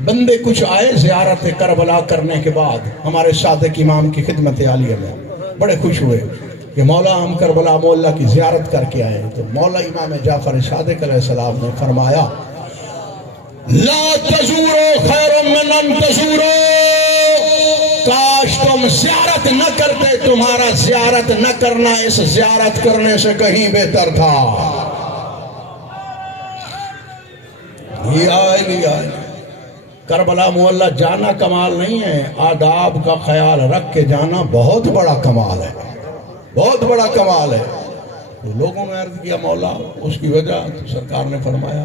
بندے کچھ آئے زیارت کربلا کرنے کے بعد ہمارے صادق امام کی خدمت عالیہ میں بڑے خوش ہوئے کہ مولا ہم کربلا مولا کی زیارت کر کے آئے. تو مولا امام جعفر صادق علیہ السلام نے فرمایا لا تزورو خیر من ان تزورو، کاش تم زیارت نہ کرتے، تمہارا زیارت نہ کرنا اس زیارت کرنے سے کہیں بہتر تھا. کربلا معلی جانا کمال نہیں ہے، آداب کا خیال رکھ کے جانا بہت بڑا کمال ہے، بہت بڑا کمال ہے. تو لوگوں نے عرض کیا مولا اس کی وجہ، تو سرکار نے فرمایا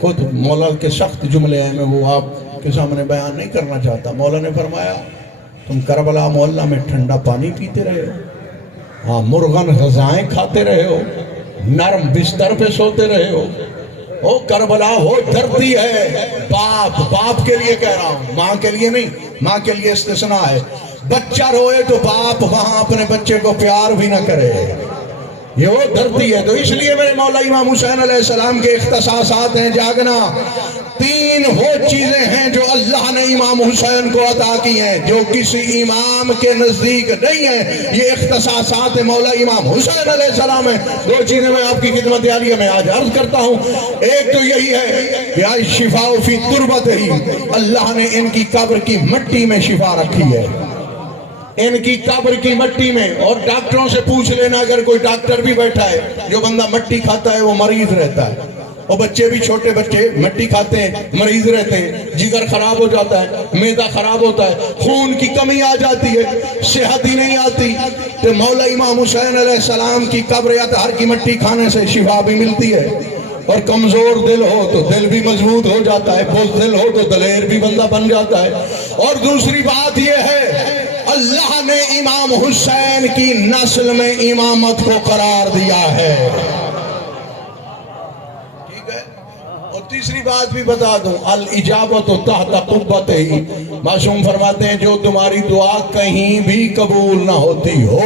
خود مولا کے سخت جملے ہیں، میں وہ آپ کے سامنے بیان نہیں کرنا چاہتا. مولا نے فرمایا تم کربلا معلی میں ٹھنڈا پانی پیتے رہے ہو، ہاں مرغن غذائیں کھاتے رہے ہو، نرم بستر پہ سوتے رہے ہو. او کربلا وہ دھرتی ہے، باپ کے لیے کہہ رہا ہوں، ماں کے لیے نہیں، ماں کے لیے استثناء ہے. بچہ روئے تو باپ وہاں اپنے بچے کو پیار بھی نہ کرے، یہ وہ دھرتی ہے. تو اس لیے میرے مولا امام حسین علیہ السلام کے اختصاصات ہیں جاگنا. 3 وہ چیزیں ہیں جو اللہ نے امام حسین کو عطا کی ہیں، جو کسی امام کے نزدیک نہیں ہیں. یہ اختصاصات مولا امام حسین علیہ السلام ہیں. 2 چیزیں میں آپ کی خدمت عالیہ میں آج عرض کرتا ہوں. ایک تو یہی ہے کہ آج شفا فی تربتہ، اللہ نے ان کی قبر کی مٹی میں شفا رکھی ہے، ان کی قبر کی مٹی میں. اور ڈاکٹروں سے پوچھ لینا، اگر کوئی ڈاکٹر بھی بیٹھا ہے، جو بندہ مٹی کھاتا ہے وہ مریض رہتا ہے. اور بچے بھی، چھوٹے بچے مٹی کھاتے ہیں مریض رہتے ہیں، جگر خراب ہو جاتا ہے، معدہ خراب ہوتا ہے، خون کی کمی آ جاتی ہے، صحت ہی نہیں آتی. تو مولا امام حسین علیہ السلام کی قبر اطہر کی مٹی کھانے سے شفا بھی ملتی ہے. اور کمزور دل ہو تو دل بھی مضبوط ہو جاتا ہے، بزدل ہو تو دلیر بھی بندہ بن جاتا ہے. اور دوسری بات یہ ہے اللہ نے امام حسین کی نسل میں امامت کو قرار دیا ہے. ٹھیک ہے. اور تیسری بات بھی بتا دوں، الاجابت تحت قبتہ، معصوم فرماتے ہیں جو تمہاری دعا کہیں بھی قبول نہ ہوتی ہو،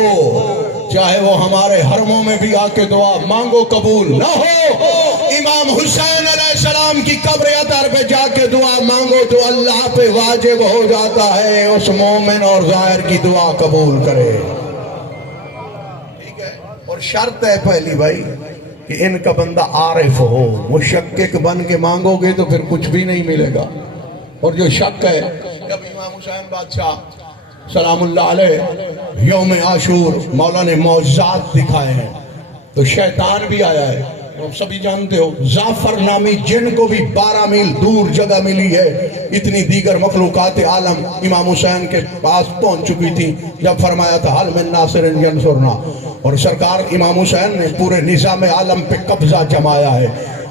چاہے وہ ہمارے حرموں میں بھی آ کے دعا مانگو قبول نہ ہو، امام حسین علیہ السلام کی قبر اطہر پہ جا کے دعا مانگو تو اللہ پہ واجب ہو جاتا ہے اس مومن اور ظاہر کی دعا قبول کرے. ٹھیک ہے. اور شرط ہے پہلی بھائی کہ ان کا بندہ عارف ہو. مشکک بن کے مانگو گے تو پھر کچھ بھی نہیں ملے گا. اور جو شک ہے، جب امام حسین بادشاہ سلام اللہ علیہ یوم عاشور مولا نے معجزات دکھائے ہیں، تو شیطان بھی آیا ہے. آپ سبھی جانتے ہو زعفر نامی جن کو بھی 12 میل دور جگہ ملی ہے. اتنی دیگر مخلوقات عالم امام حسین کے پاس پہنچ چکی تھی جب فرمایا تھا حل من ناصر ینصرنا. اور سرکار امام حسین نے پورے نظام عالم پہ قبضہ جمایا ہے.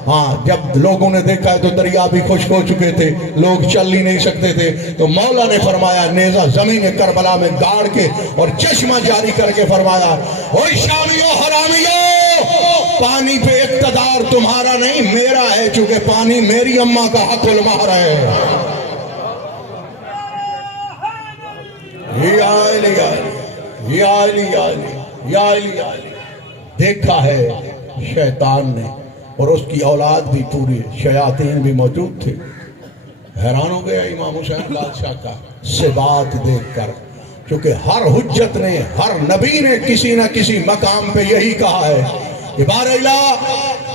ہاں جب لوگوں نے دیکھا ہے تو دریا بھی خشک ہو چکے تھے، لوگ چل ہی نہیں سکتے تھے، تو مولا نے فرمایا نیزہ زمین کربلا میں گاڑ کے اور چشمہ جاری کر کے فرمایا اوہ شامیو حرامیو، پانی پہ اقتدار تمہارا نہیں میرا ہے، چونکہ پانی میری اماں کا حق المہر ہے. یا علی یا علی یا علی. دیکھا ہے شیطان نے، اور اس کی اولاد بھی پوری شیاطین بھی موجود تھے. حیران ہو گیا امام حسین بادشاہ کا سے بات دیکھ کر، کیونکہ ہر حجت نے، ہر نبی نے کسی نہ کسی مقام پہ یہی کہا ہے کہ بار الہ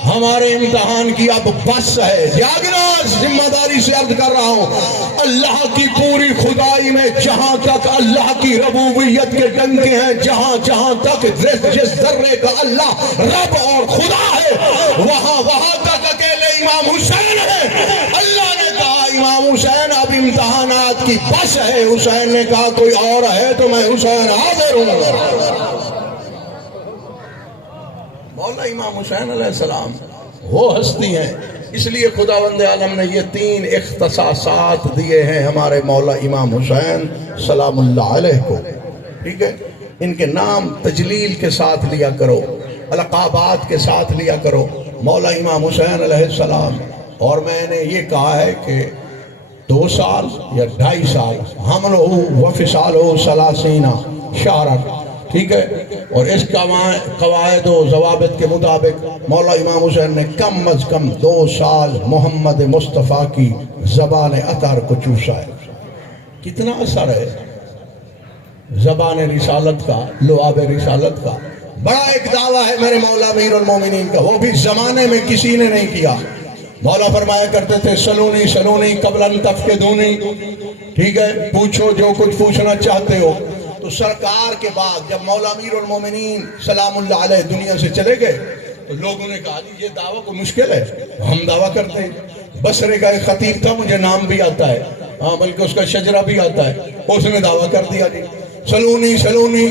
ہمارے امتحان کی اب بس ہے. جاگنا، ذمہ داری سے عرض کر رہا ہوں، اللہ کی پوری خدائی میں جہاں تک اللہ کی ربوبیت کے ڈنکے ہیں، جہاں جہاں تک جس ذرے کا اللہ رب اور خدا ہے، وہاں تک اکیلے امام حسین ہے. اللہ نے کہا امام حسین اب امتحانات کی بس ہے. حسین نے کہا کوئی اور ہے تو میں حسین حاضر ہوں. مولا امام حسین علیہ السلام وہ ہستی ہیں، اس لیے خداوند عالم نے یہ 3 اختصاصات دیے ہیں ہمارے مولا امام حسین سلام اللہ علیہ کو. ٹھیک ہے. ان کے نام تجلیل کے ساتھ لیا کرو، القابات کے ساتھ لیا کرو. مولا امام حسین علیہ السلام، اور میں نے یہ کہا ہے کہ 2 سال یا 2.5 سال حمل ہو وفصال ہو 30 شہرن، ٹھیک ہے. اور اس قواعد و ضوابط کے مطابق مولا امام حسین نے کم از کم 2 سال محمد مصطفیٰ کی زبان اطہر کو چوسا ہے. کتنا اثر ہے زبان رسالت کا، لعاب رسالت کا. بڑا ایک دعویٰ ہے میرے مولا امیر المومنین کا، وہ بھی زمانے میں کسی نے نہیں کیا. مولا فرمایا کرتے تھے سلونی سلونی قبل ان تفقدونی، ٹھیک ہے، پوچھو جو کچھ پوچھنا چاہتے ہو. تو سرکار کے بعد جب مولا امیر المومنین سلام اللہ علیہ دنیا سے چلے گئے تو لوگوں نے کہا جی یہ دعویٰ کو مشکل ہے، ہم دعویٰ کرتے ہیں. بصرے کا ایک خطیب تھا، مجھے نام بھی آتا ہے، ہاں بلکہ اس کا شجرہ بھی آتا ہے، اس نے دعویٰ کر دیا جی سلونی سلونی،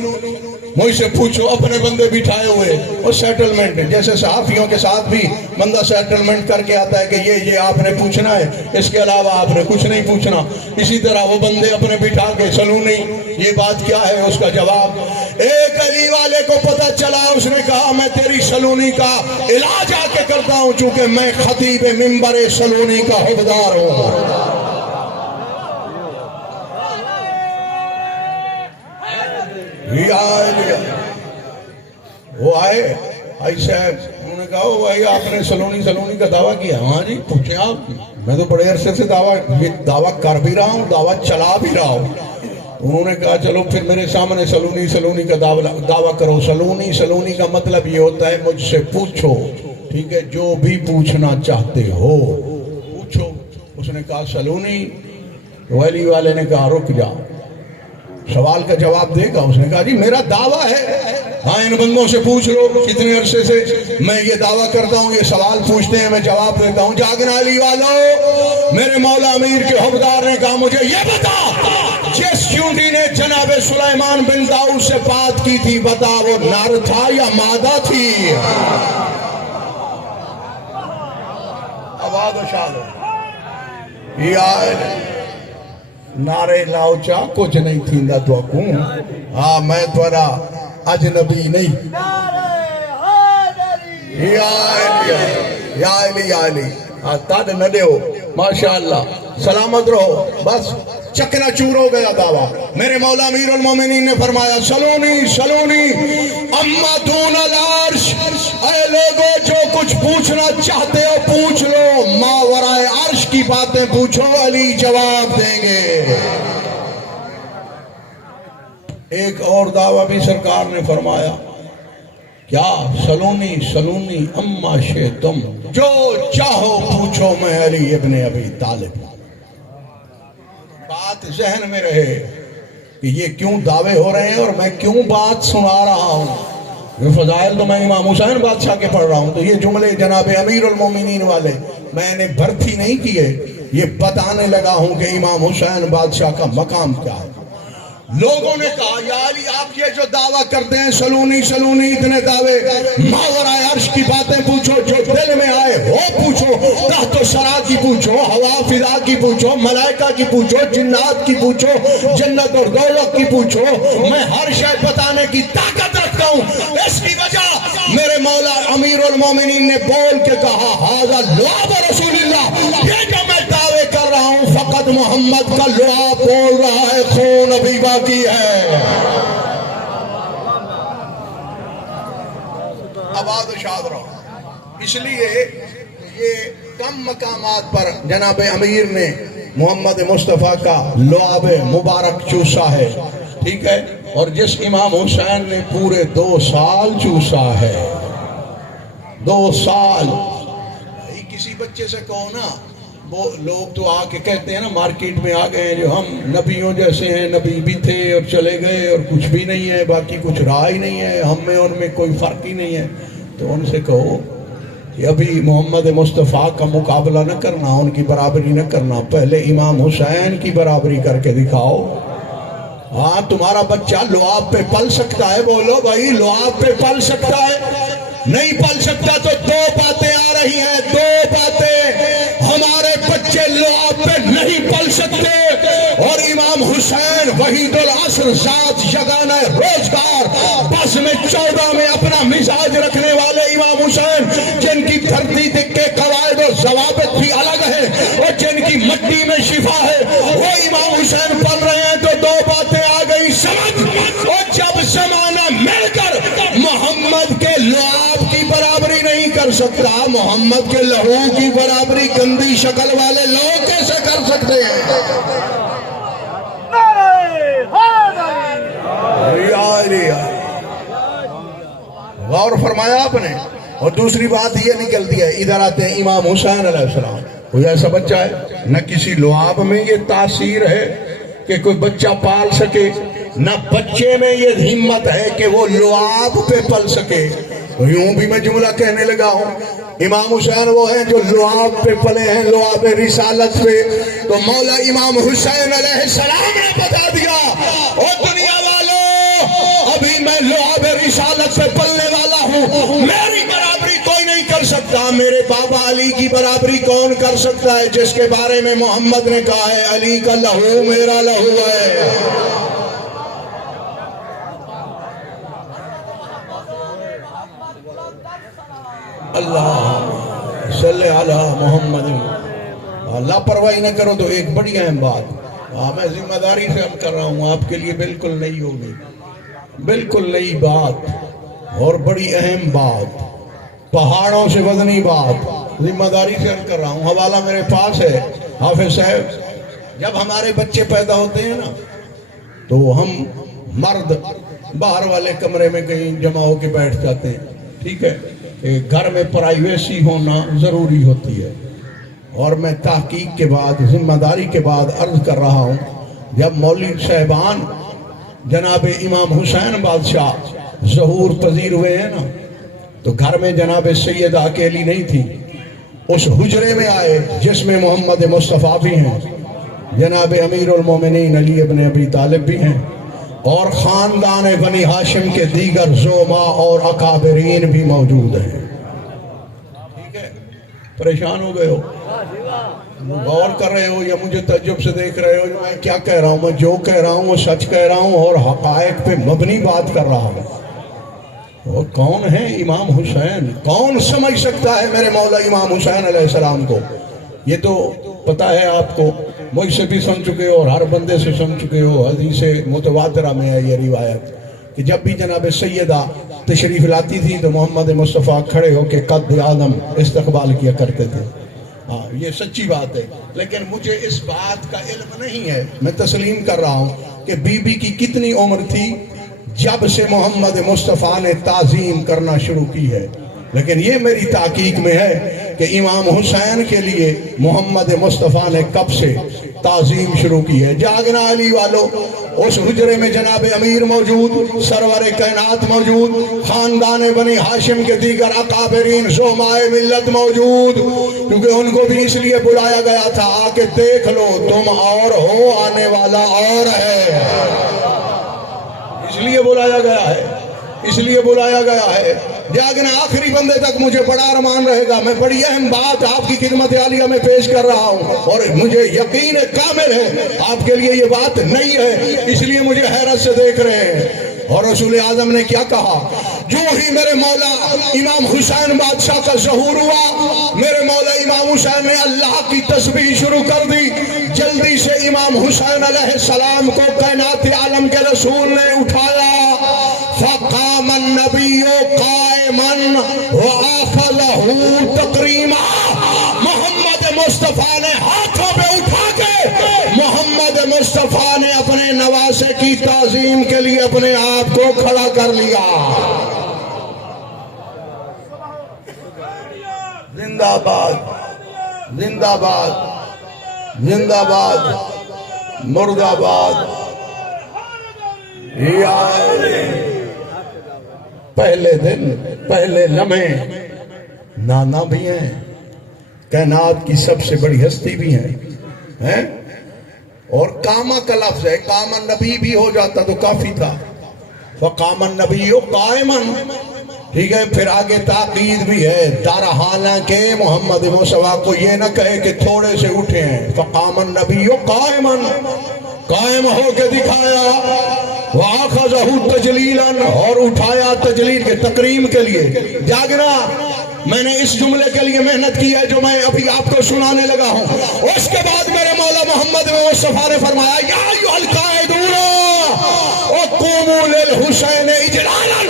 مجھ سے پوچھو. اپنے بندے بٹھائے ہوئے اور سیٹلمنٹ، جیسے صحافیوں کے ساتھ بھی بندہ سیٹلمنٹ کر کے آتا ہے کہ یہ آپ نے پوچھنا ہے، اس کے علاوہ آپ نے کچھ نہیں پوچھنا. اسی طرح وہ بندے اپنے بٹھا کے سلونی یہ بات کیا ہے، اس کا جواب. ایک علی والے کو پتہ چلا، اس نے کہا میں تیری سلونی کا علاج آ کے کرتا ہوں، چونکہ میں خطیب منبر سلونی کا حقدار ہوں. وہ آئے بھائی صاحب، انہوں نے کہا بھائی آپ نے سلونی سلونی کا دعویٰ کیا. ہاں جی پوچھیں آپ، میں تو بڑے عرصے سے دعویٰ کر بھی رہا ہوں، دعویٰ چلا بھی رہا ہوں. انہوں نے کہا چلو پھر میرے سامنے سلونی سلونی کا دعویٰ کرو. سلونی سلونی کا مطلب یہ ہوتا ہے مجھ سے پوچھو، ٹھیک ہے، جو بھی پوچھنا چاہتے ہو پوچھو. اس نے کہا سلونی. ولی والے نے کہا رک جا، سوال کا جواب دے گا. اس نے کہا جی میرا دعویٰ ہے، ہاں ان بندوں سے پوچھ لو، کتنے عرصے سے میں یہ دعویٰ کرتا ہوں، یہ سوال پوچھتے ہیں، میں جواب دیتا ہوں. جاگنا علی والو، میرے مولا امیر کے حوالدار نے کہا مجھے یہ بتا، جس چونٹی نے جناب سلیمان بن داؤد سے بات کی تھی، بتا وہ نر تھا یا مادہ تھی؟ آواز اچھالو. نعرے لاؤ چا کچھ نہیں تھیندا تو کو، ہاں میں تورا اجنبی نہیں. یا علی تاڈ نہ دیو، ماشاءاللہ سلامت رہو. بس چکنا چور ہو گیا دعویٰ. میرے مولا امیر المومنین نے فرمایا سلونی سلونی اما دون العرش، اے لوگوں جو کچھ پوچھنا چاہتے ہو پوچھ لو، ماورائے عرش کی باتیں پوچھو، علی جواب دیں گے. ایک اور دعویٰ بھی سرکار نے فرمایا کیا، سلونی سلونی اما شئتم، جو چاہو پوچھو میں علی ابن ابی طالب. بات ذہن میں رہے کہ یہ کیوں دعوے ہو رہے ہیں اور میں کیوں بات سنا رہا ہوں. یہ فضائل تو میں امام حسین بادشاہ کے پڑھ رہا ہوں، تو یہ جملے جناب امیر المومنین والے میں نے بھرتی نہیں کیے، یہ بتانے لگا ہوں کہ امام حسین بادشاہ کا مقام کیا ہے. لوگوں نے کہا یا علی آپ یہ جو دعویٰ کرتے ہیں سلونی سلونی اتنے دعوے، ماورائے عرش کی باتیں پوچھو، جو دل میں آئے وہ پوچھو، تحت و سرا کی پوچھو، ہوا فضا کی پوچھو، ملائکہ کی پوچھو، جنات کی پوچھو، جنت اور دوزخ کی پوچھو، میں ہر شے بتانے کی طاقت رکھتا ہوں. اس کی وجہ میرے مولا امیر المومنین نے بول کے کہا ھذا لعاب رسول اللہ، یہ جو میں دعوے کر رہا ہوں فقط محمد کا لعاب بول رہا ہے، خون ابھی باقی ہے. آباد و شاد رہو. اس لیے یہ کم مقامات پر جناب امیر نے محمد مصطفیٰ کا لعاب مبارک چوسا ہے، ٹھیک ہے. اور جس امام حسین نے پورے 2 سال چوسا ہے، 2 سال. کسی بچے سے کہو نا، وہ لوگ تو آ کے کہتے ہیں نا مارکیٹ میں آ گئے جو ہم نبیوں جیسے ہیں، نبی بھی تھے اور چلے گئے اور کچھ بھی نہیں ہے، باقی کچھ رہا ہی نہیں ہے، ہم میں ان میں کوئی فرق ہی نہیں ہے. تو ان سے کہو کہ ابھی محمد مصطفیٰ کا مقابلہ نہ کرنا، ان کی برابری نہ کرنا، پہلے امام حسین کی برابری کر کے دکھاؤ. ہاں تمہارا بچہ لعاب پہ پل سکتا ہے، بولو بھائی لعاب پہ پل سکتا ہے. نہیں پل سکتا تو 2 باتیں آ رہی ہیں، 2 باتیں. ہمارے بچے لعاب پہ نہیں پل سکتے، اور امام حسین وحید العصر ذات یگانہ روزگار بس میں 14 میں اپنا مزاج رکھنے والے امام حسین، جن کی دھرتی کے قواعد و ضوابط بھی الگ ہیں اور جن کی مٹی میں شفا ہے، وہ امام حسین پڑھ رہے ہیں. تو 2 باتیں آ گئی سمجھ. اور جب زمانہ سکتا، محمد کے لہو کی برابری گندی شکل والے لوگ کیسے کر سکتے ہیں؟ غور فرمایا آپ نے۔ اور دوسری بات یہ نکلتی ہے، ادھر آتے ہیں امام حسین علیہ السلام، کوئی ایسا بچہ ہے نہ کسی لعاب میں یہ تاثیر ہے کہ کوئی بچہ پال سکے، نہ بچے میں یہ ہمت ہے کہ وہ لعاب پہ پل سکے۔ یوں بھی میں جملہ کہنے لگا ہوں، امام حسین وہ ہیں جو لعاب پہ پلے ہیں، لعاب رسالت پہ۔ تو مولا امام حسین علیہ السلام نے بتا دیا، او دنیا والوں، ابھی میں لعاب رسالت پہ پلنے والا ہوں، میری برابری کوئی نہیں کر سکتا۔ میرے بابا علی کی برابری کون کر سکتا ہے، جس کے بارے میں محمد نے کہا ہے علی کا لہو میرا لہو ہے۔ اللہ صلی علی محمد۔ لاپرواہی نہ کرو تو ایک بڑی اہم بات میں ذمہ داری سے اب کر رہا ہوں، آپ کے لیے بالکل نئی ہوگی، بالکل نئی بات اور بڑی اہم بات، پہاڑوں سے وزنی بات، ذمہ داری سے کر رہا ہوں۔ حوالہ میرے پاس ہے، حافظ صاحب، جب ہمارے بچے پیدا ہوتے ہیں نا تو ہم مرد باہر والے کمرے میں کہیں جمع ہو کے بیٹھ جاتے ہیں، ٹھیک ہے، گھر میں پرائیویسی ہونا ضروری ہوتی ہے۔ اور میں تحقیق کے بعد، ذمہ داری کے بعد عرض کر رہا ہوں، جب مولوی صاحبان جناب امام حسین بادشاہ ظہور پذیر ہوئے ہیں نا تو گھر میں جناب سیدہ اکیلی نہیں تھی، اس حجرے میں آئے جس میں محمد مصطفیٰ بھی ہیں، جناب امیر المومنین علی ابن ابی طالب بھی ہیں، اور خاندان بنی ہاشم کے دیگر زعماء اور اکابرین بھی موجود ہیں۔ ٹھیک ہے، پریشان ہو گئے ہو، غور کر رہے ہو یا مجھے تعجب سے دیکھ رہے ہو؟ میں کیا کہہ رہا ہوں؟ میں جو کہہ رہا ہوں وہ سچ کہہ رہا ہوں اور حقائق پہ مبنی بات کر رہا ہوں۔ وہ کون ہے امام حسین؟ کون سمجھ سکتا ہے میرے مولا امام حسین علیہ السلام کو؟ یہ تو پتہ ہے آپ کو، مجھ سے بھی سن چکے ہو اور ہر بندے سے سن چکے ہو، حدیث متواترہ میں ہے یہ روایت کہ جب بھی جناب سیدہ تشریف لاتی تھی تو محمد مصطفیٰ کھڑے ہو کے قد عالم استقبال کیا کرتے تھے۔ ہاں، یہ سچی بات ہے، لیکن مجھے اس بات کا علم نہیں ہے۔ میں تسلیم کر رہا ہوں کہ بی بی کی کتنی عمر تھی جب سے محمد مصطفیٰ نے تعظیم کرنا شروع کی ہے، لیکن یہ میری تحقیق میں ہے کہ امام حسین کے لیے محمد مصطفیٰ نے کب سے تعظیم شروع کی ہے۔ جاگنا علی والو، اس حجرے میں جناب امیر موجود، سرور کائنات موجود، خاندان بنی ہاشم کے دیگر اکابرین زعماء ملت موجود، کیونکہ ان کو بھی اس لیے بلایا گیا تھا، آ کے دیکھ لو تم اور ہو، آنے والا اور ہے۔ اس لیے بلایا گیا ہے، اس لیے بلایا گیا ہے۔ جاگنا آخری بندے تک مجھے بڑا ارمان رہے گا، میں بڑی اہم بات آپ کی خدمت عالیہ میں پیش کر رہا ہوں اور مجھے یقین کامل ہے آپ کے لیے یہ بات نہیں ہے، اس لیے مجھے حیرت سے دیکھ رہے ہیں۔ اور رسول اعظم نے کیا کہا؟ جو ہی میرے مولا امام حسین بادشاہ کا ظہور ہوا، میرے مولا امام حسین نے اللہ کی تسبیح شروع کر دی۔ جلدی سے امام حسین علیہ السلام کو کائنات عالم کے رسول نے اٹھایا، فقام النبی قائما وآخذہ تقریما، محمد مصطفیٰ نے ہاتھوں پہ اٹھا کے محمد مصطفیٰ نے اپنے نواسے کی تعظیم کے لیے اپنے آپ کو کھڑا کر لیا۔ زندہ باد، زندہ باد، زندہ باد، مرد آباد۔ پہلے دن، پہلے لمحے نانا بھی ہیں، کائنات کی سب سے بڑی ہستی بھی ہیں، اور کاما کا لفظ ہے، کاما نبی بھی ہو جاتا تو کافی تھا، فقام النبی قائما، ٹھیک ہے۔ پھر آگے تاکید بھی ہے، در حالانکہ محمد مصطفیٰ کو یہ نہ کہے کہ تھوڑے سے اٹھے ہیں، فقام النبی قائما، قائم ہو کے دکھایا، وَآخَذَهُ تَجْلِيلًا، اور اٹھایا تجلیل کے تکریم کے لیے۔ جاگنا، میں نے اس جملے کے لیے محنت کی ہے جو میں ابھی آپ کو سنانے لگا ہوں۔ اس کے بعد میرے مولا محمد مصطفیٰ نے فرمایا، یا ایھا القائدون قوموا للحسین اجلالا،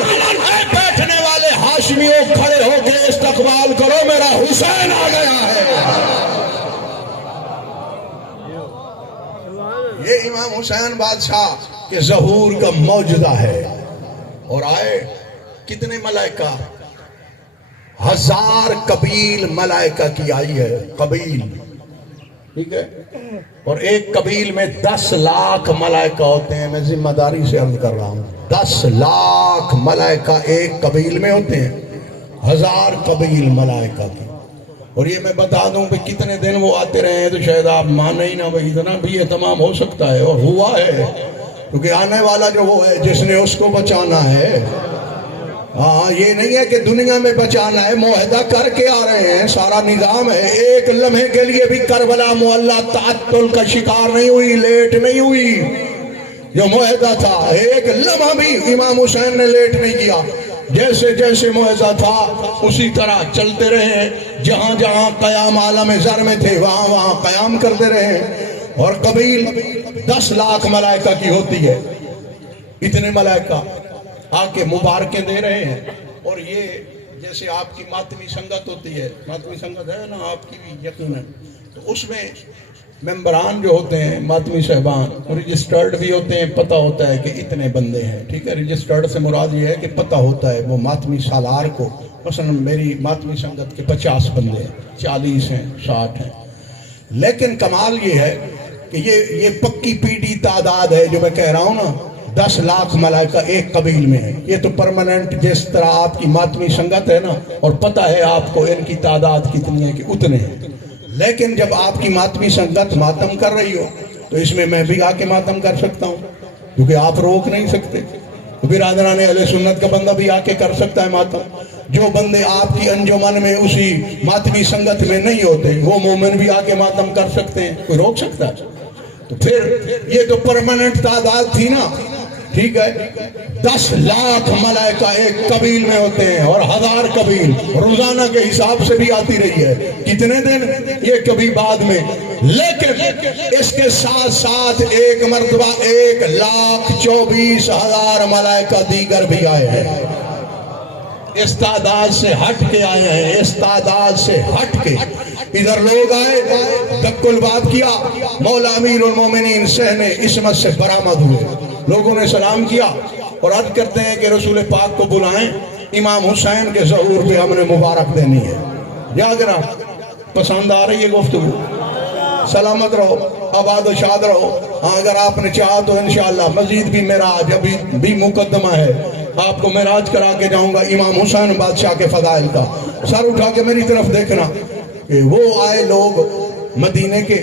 بیٹھنے والے ہاشمیوں کھڑے ہو کے استقبال کرو میرا حسین آ گیا ہے. یہ امام حسین بادشاہ کے ظہور کا معجزہ ہے. اور آئے کتنے ملائکہ؟ 1000 قبیل ملائکہ کی آئی ہے. قبیل، ٹھیک ہے. اور ایک قبیل میں 10 لاکھ ملائکہ ہوتے ہیں. میں ذمہ داری سے عرض کر رہا ہوں، 10 لاکھ ملائکہ ایک قبیل میں ہوتے ہیں. 1000 قبیل ملائکہ کی. اور یہ میں بتا دوں کہ کتنے دن وہ آتے رہے ہیں تو شاید آپ مانے ہی نہ، بھائی اتنا بھی اہتمام ہو سکتا ہے. اور ہوا ہے، کیونکہ آنے والا جو وہ ہے جس نے اس کو بچانا ہے. ہاں، یہ نہیں ہے کہ دنیا میں بچانا ہے، معاہدہ کر کے آ رہے ہیں. سارا نظام ہے. ایک لمحے کے لیے بھی کربلا معلیٰ تعطل کا شکار نہیں ہوئی، لیٹ نہیں ہوئی. جو معاہدہ تھا ایک لمحہ بھی امام حسین نے لیٹ نہیں کیا. جیسے جیسے معاہدہ تھا اسی طرح چلتے رہے. جہاں جہاں قیام عالم زر میں تھے وہاں وہاں قیام کرتے رہے. اور قبیل 10 لاکھ ملائکہ کی ہوتی ہے. اتنے ملائکہ آ کے مبارکیں دے رہے ہیں. اور یہ جیسے آپ کی ماتمی سنگت ہوتی ہے، ماتمی سنگت ہے نا آپ کی بھی یقیناً، تو اس میں ممبران جو ہوتے ہیں ماتمی صاحبان رجسٹرڈ بھی ہوتے ہیں. پتہ ہوتا ہے کہ اتنے بندے ہیں، ٹھیک ہے. رجسٹرڈ سے مراد یہ ہے کہ پتہ ہوتا ہے وہ ماتمی سالار کو. مثلا میری ماتمی سنگت کے 50 بندے ہیں، 40 ہیں، 60 ہیں. لیکن کمال یہ ہے کہ یہ پکی پیڈی تعداد ہے جو میں کہہ رہا ہوں نا. 10 لاکھ ملائکہ ایک قبیل میں ہے. یہ تو پرماننٹ جس طرح آپ کی ماتمی سنگت ہے نا، اور پتہ ہے آپ کو ان کی تعداد کتنی ہے کہ اتنے ہیں. لیکن جب آپ کی ماتمی سنگت ماتم کر رہی ہو تو اس میں میں بھی آ کے ماتم کر سکتا ہوں، کیونکہ آپ روک نہیں سکتے. برادران اہل سنت کا بندہ بھی آ کے کر سکتا ہے ماتم. جو بندے آپ کی انجمن میں اسی ماتمی سنگت میں نہیں ہوتے وہ مومن بھی آ کے ماتم کر سکتے ہیں. کوئی روک سکتا ہے؟ تو پھر یہ تو پرماننٹ تعداد تھی نا، ٹھیک ہے. 10 لاکھ ملائکہ ایک قبیل میں ہوتے ہیں اور 1000 قبیل روزانہ کے حساب سے بھی آتی رہی ہے. کتنے دن؟ یہ کبھی بعد میں. لیکن اس کے ساتھ ساتھ ایک مرتبہ 1,24,000 ملائکہ دیگر بھی آئے ہیں. اس تعداد سے ہٹ کے آئے ہیں، اس تعداد سے ہٹ کے. ادھر لوگ آئے، دک الباب کیا، مولا امیر المومنین صحن عصمت سے برآمد ہوئے. لوگوں نے سلام کیا اور عرض کرتے ہیں کہ رسول پاک کو بلائیں، امام حسین کے ظہور پہ ہم نے مبارک دینی ہے. جاگرا پسند آ رہی ہے گفتگو؟ سلامت رہو، آباد و شاد رہو. ہاں اگر آپ نے چاہا تو انشاءاللہ مزید بھی معراج ابھی بھی مقدمہ ہے. آپ کو معراج کرا کے جاؤں گا امام حسین بادشاہ کے فضائل کا. سر اٹھا کے میری طرف دیکھنا کہ وہ آئے لوگ مدینے کے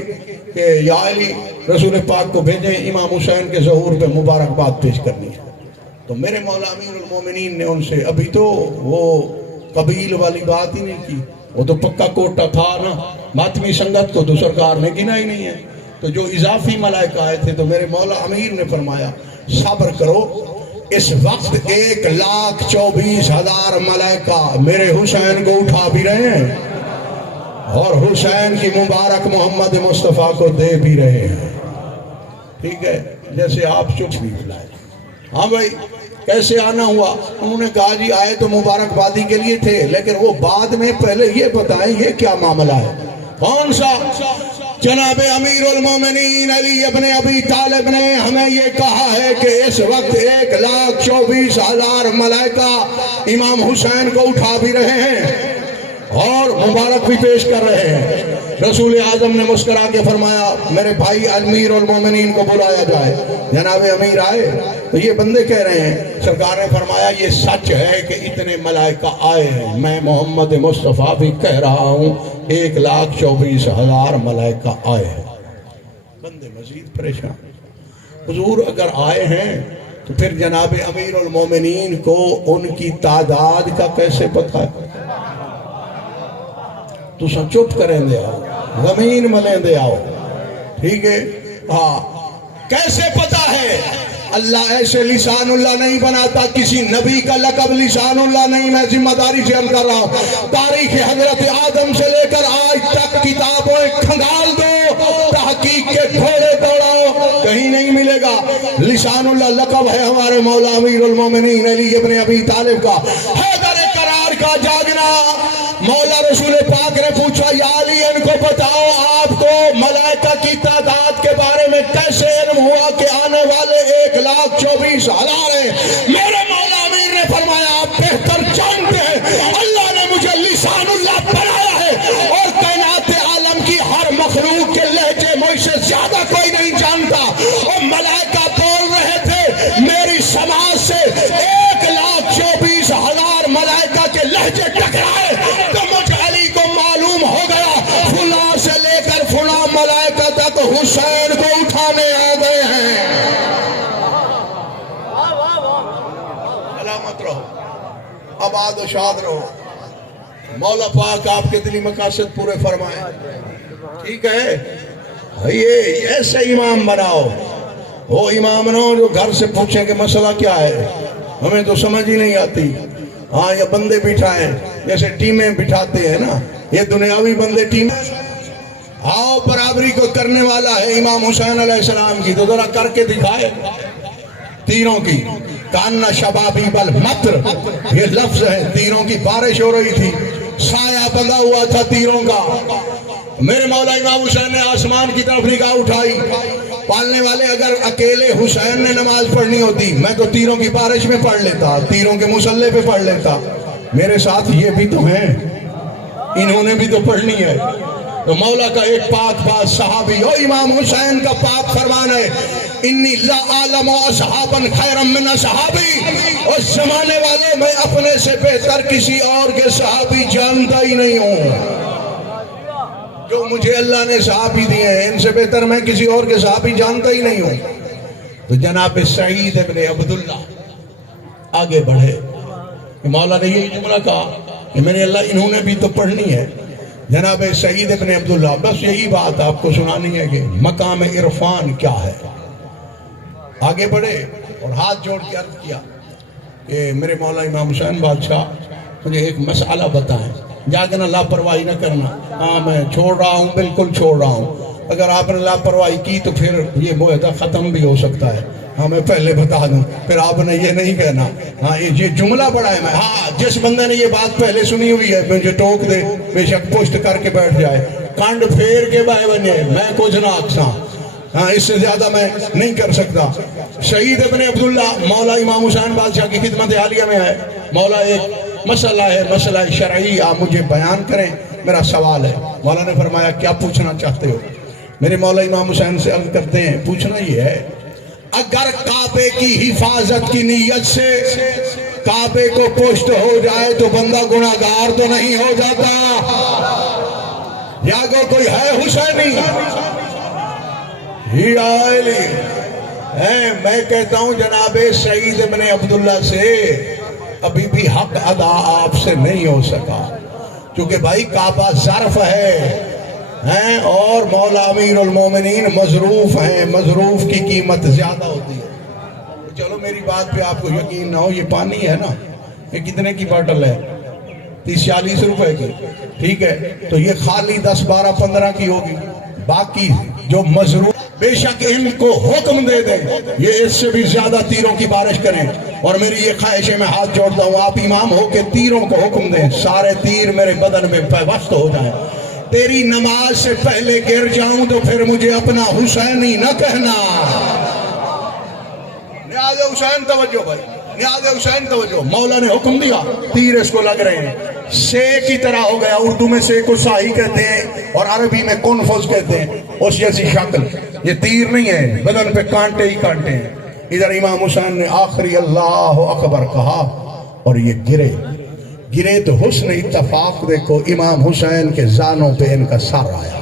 کہ یا علی رسول پاک کو بھیجیں امام حسین کے ظہور پہ مبارکباد پیش کرنی ہے. تو میرے مولا امیر المومنین نے ان سے ابھی تو وہ قبیل والی بات ہی نہیں کی، وہ تو پکا کوٹا تھا نا. ماتمی سنگت کو تو سرکار نے گنا ہی نہیں ہے. تو جو اضافی ملائکہ آئے تھے تو میرے مولا امیر نے فرمایا صبر کرو. اس وقت 1,24,000 ملائکہ میرے حسین کو اٹھا بھی رہے ہیں اور حسین کی مبارک محمد مصطفیٰ کو دے بھی رہے ہیں. ٹھیک ہے، جیسے آپ چپ بھی بلائے. ہاں بھائی کیسے آنا ہوا؟ انہوں نے کہا جی آئے تو مبارکبادی کے لیے تھے، لیکن وہ بعد میں پہلے یہ بتائیں یہ کیا معاملہ ہے. کون سا؟ جناب امیر المومنین علی ابن ابی طالب نے ہمیں یہ کہا ہے کہ اس وقت 1,24,000 ملائکہ امام حسین کو اٹھا بھی رہے ہیں اور مبارک بھی پیش کر رہے ہیں. رسول اعظم نے مسکرا کے فرمایا میرے بھائی امیر المومنین کو بلایا جائے. جناب امیر آئے تو یہ بندے کہہ رہے ہیں، سرکار نے فرمایا یہ سچ ہے کہ اتنے ملائکہ آئے ہیں. میں محمد مصطفیٰ بھی کہہ رہا ہوں 1,24,000 ملائکہ آئے ہیں. بندے مزید پریشان. حضور اگر آئے ہیں تو پھر جناب امیر المومنین کو ان کی تعداد کا کیسے پتہ ہے؟ تو سب چپ کریں دے آؤ، زمین ملیں دے آؤ. ٹھیک ہے، ہاں کیسے پتا ہے؟ اللہ ایسے لسان اللہ نہیں بناتا، کسی نبی کا لقب لسان اللہ نہیں. میں ذمہ داری سے عرض کر رہا ہوں، تاریخ حضرت آدم سے لے کر آج تک کتابوں کھنگال دو، تحقیق کے گھوڑے دوڑاؤ، کہیں نہیں ملے گا. لسان اللہ لقب ہے ہمارے مولا امیر المومنین علی ابن ابی طالب کا. حیدر کرار کا جاگنا. مولا رسول پاک نے پوچھا یا علی ان کو بتاؤ آپ کو ملائکہ کی تعداد کے بارے میں کیسے علم ہوا کہ آنے والے 1,24,000 ہیں؟ میرے مولا امیر نے فرمایا آپ بہتر جانتے ہیں اللہ نے مجھے لسان اللہ بنایا ہے اور کائنات عالم کی ہر مخلوق کے لہجے مجھ سے زیادہ کوئی نہیں جانتا. اور ملائکہ بول رہے تھے میری سماج سے 1,24,000 ملائکہ کے لہجے ٹکرائے تو مجھ علی کو معلوم ہو گیا فلاں سے لے کر فلاں ملائکہ تک حسین کو اٹھانے آ گئے ہیں. سلامت رہو، آباد و شاد رہو. مولا پاک آپ کے دلی مقاصد پورے فرمائیں. ٹھیک ہے، یہ ایسے امام بناؤ، وہ امام نہ ہو جو گھر سے پوچھیں کہ مسئلہ کیا ہے، ہمیں تو سمجھ ہی نہیں آتی. ہاں یہ بندے بٹھائیں جیسے ٹیمیں بٹھاتے ہیں نا، یہ دنیاوی بندے ٹیم. آؤ برابری کو کرنے والا ہے امام حسین علیہ السلام کی، تو ذرا کر کے دکھائے. تیروں کی کاننا شبابی بل مطر، یہ لفظ ہے. تیروں کی بارش ہو رہی تھی، سایہ بندھا ہوا تھا تیروں کا. میرے مولا امام حسین نے آسمان کی طرف نگاہ اٹھائی. پالنے والے اگر اکیلے حسین نے نماز پڑھنی ہوتی میں تو تیروں کی بارش میں پڑھ لیتا، تیروں کے مسلح پہ پڑھ لیتا. میرے ساتھ یہ بھی تو ہیں، انہوں نے بھی تو پڑھنی ہے. تو مولا کا ایک پاک باز صحابی اور امام حسین کا پاک فرمان ہے انی لا عالم اصحابا خیرا من صحابی. اس زمانے والے میں اپنے سے بہتر کسی اور کے صحابی جانتا ہی نہیں ہوں. جو مجھے اللہ نے صحابی دیے ہیں ان سے بہتر میں کسی اور کے صحابی جانتا ہی نہیں ہوں. تو جناب سعید ابن عبداللہ آگے بڑھے. مولا نے یہی جملہ کہا کہ میرے اللہ انہوں نے بھی تو پڑھنی ہے. جناب سعید ابن عبداللہ بس یہی بات آپ کو سنانی ہے کہ مقام عرفان کیا ہے. آگے بڑھے اور ہاتھ جوڑ کے عرض کیا کہ میرے مولا امام حسین بادشاہ مجھے ایک مسئلہ بتائیں. جاگنا لاپرواہی نہ کرنا. ہاں میں چھوڑ رہا ہوں، بالکل چھوڑ رہا ہوں. اگر آپ نے لاپرواہی کی تو پھر یہ معاہدہ ختم بھی ہو سکتا ہے. ہاں میں پہلے بتا دوں، پھر آپ نے یہ نہیں کہنا. ہاں یہ جملہ بڑا ہے. میں ہاں جس بندے نے یہ بات پہلے سنی ہوئی ہے مجھے ٹوک دے، بے شک پشت کر کے بیٹھ جائے، کانڈ پھیر کے بائے بنے میں کچھ نہ آکساں. ہاں اس سے زیادہ میں نہیں کر سکتا. شہید ابن عبداللہ مولا امام حسین بادشاہ کی خدمت عالیہ میں ہے. مولا ایک مسئلہ ہے، مسئلہ شرعی، آپ مجھے بیان کریں، میرا سوال ہے. مولا نے فرمایا کیا پوچھنا چاہتے ہو؟ میرے مولا امام حسین سے عرض کرتے ہیں پوچھنا یہ ہے اگر کعبے کی حفاظت کی نیت سے کعبے کو پشت ہو جائے تو بندہ گناہگار تو نہیں ہو جاتا؟ یا کوئی ہے حسینی؟ ہی آئلی میں کہتا ہوں جناب سعید ابن عبداللہ سے ابھی بھی حق ادا آپ سے نہیں ہو سکا، کیونکہ بھائی کعبہ ظرف ہے اور مولا امیر المومنین مظروف ہیں، مظروف کی قیمت زیادہ ہوتی ہے. چلو میری بات پہ آپ کو یقین نہ ہو، یہ پانی ہے نا، یہ کتنے کی باٹل ہے؟ 30-40 روپے کی. ٹھیک ہے، تو یہ خالی 10, 12, 15 کی ہوگی. باقی جو مظروف بے شک ان کو حکم دے دیں یہ اس سے بھی زیادہ تیروں کی بارش کریں. اور میری یہ خواہش ہے، میں ہاتھ جوڑتا ہوں آپ امام ہو کے تیروں کو حکم دیں سارے تیر میرے بدن میں پیوست ہو جائیں. تیری نماز سے پہلے گر جاؤں تو پھر مجھے اپنا حسینی نہ کہنا. نیاز حسین توجہ بھائی، نیاز حسین توجہ. مولا نے حکم دیا تیر اس کو لگ رہے ہیں، سے کی طرح ہو گیا. اردو میں سے کو ساہی کہتے ہیں اور عربی میں کنفس کہتے ہیں. اس جیسی شکل، یہ تیر نہیں ہے، بدن پہ کانٹے ہی کانٹے ہیں. ادھر امام حسین نے آخری اللہ اکبر کہا اور یہ گرے. گرے تو حسن اتفاق دیکھو امام حسین کے زانوں پہ ان کا سر آیا.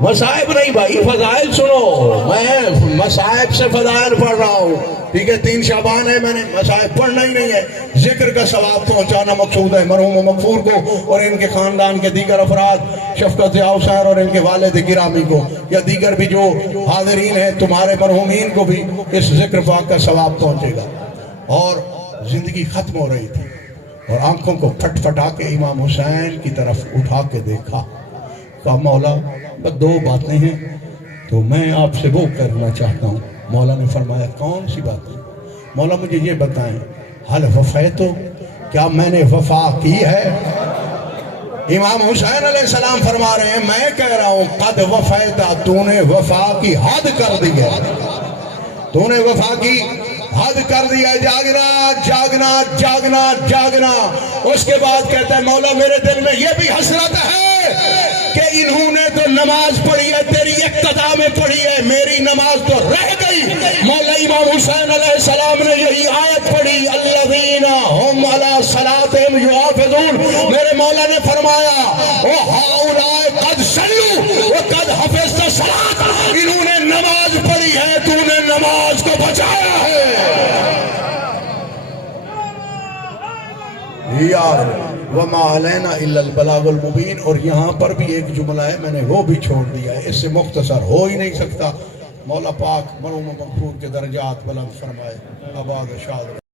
مصائب نہیں بھائی، فضائل سنو. میں مصائب سے فضائل پڑھ رہا ہوں. ٹھیک ہے، 3 شعبان ہے، میں نے مصائب پڑھنا ہی نہیں ہے. ذکر کا ثواب پہنچانا مقصود ہے مرحوم و مغفور کو اور ان کے خاندان کے دیگر افراد، شفقت ضیاء حسین اور ان کے والد گرامی کو، یا دیگر بھی جو حاضرین ہیں تمہارے مرحومین کو بھی اس ذکر پاک کا ثواب پہنچے گا. اور زندگی ختم ہو رہی تھی اور آنکھوں کو پھٹ پھٹا کے امام حسین کی طرف اٹھا کے دیکھا. کہا مولا بس 2 باتیں ہیں تو میں آپ سے وہ کرنا چاہتا ہوں. مولا نے فرمایا کون سی باتیں؟ مولا مجھے یہ بتائیں حل وفیتو، کیا میں نے وفا کی ہے؟ امام حسین علیہ السلام فرما رہے ہیں میں کہہ رہا ہوں قد وفیتا، تو نے وفا کی حد کر دی ہے، تو نے وفا کی حد کر دیا ہے۔ جاگنا جاگنا جاگنا جاگنا۔ اس کے بعد کہتا ہے مولا میرے دل میں یہ بھی حسرت ہے کہ انہوں نے تو نماز پڑھی ہے، تیری اقتدا میں پڑھی ہے، میری نماز تو رہ گئی۔ مولا امام حسین علیہ السلام نے یہی آیت پڑھی الذین هم علی صلاتہم یحافظون۔ میرے مولا نے فرمایا او ہؤلاء قد صلوا وقد حفظت الصلاۃ، انہوں نے نماز پڑھی ہے، تو نے نماز کو بچایا ہے۔ یار وما علینا الا البلاغ المبین۔ اور یہاں پر بھی ایک جملہ ہے، میں نے وہ بھی چھوڑ دیا ہے، اس سے مختصر ہو ہی نہیں سکتا۔ مولا پاک مرحوم مغفور کے درجات بلند فرمائے، آباد و شاد۔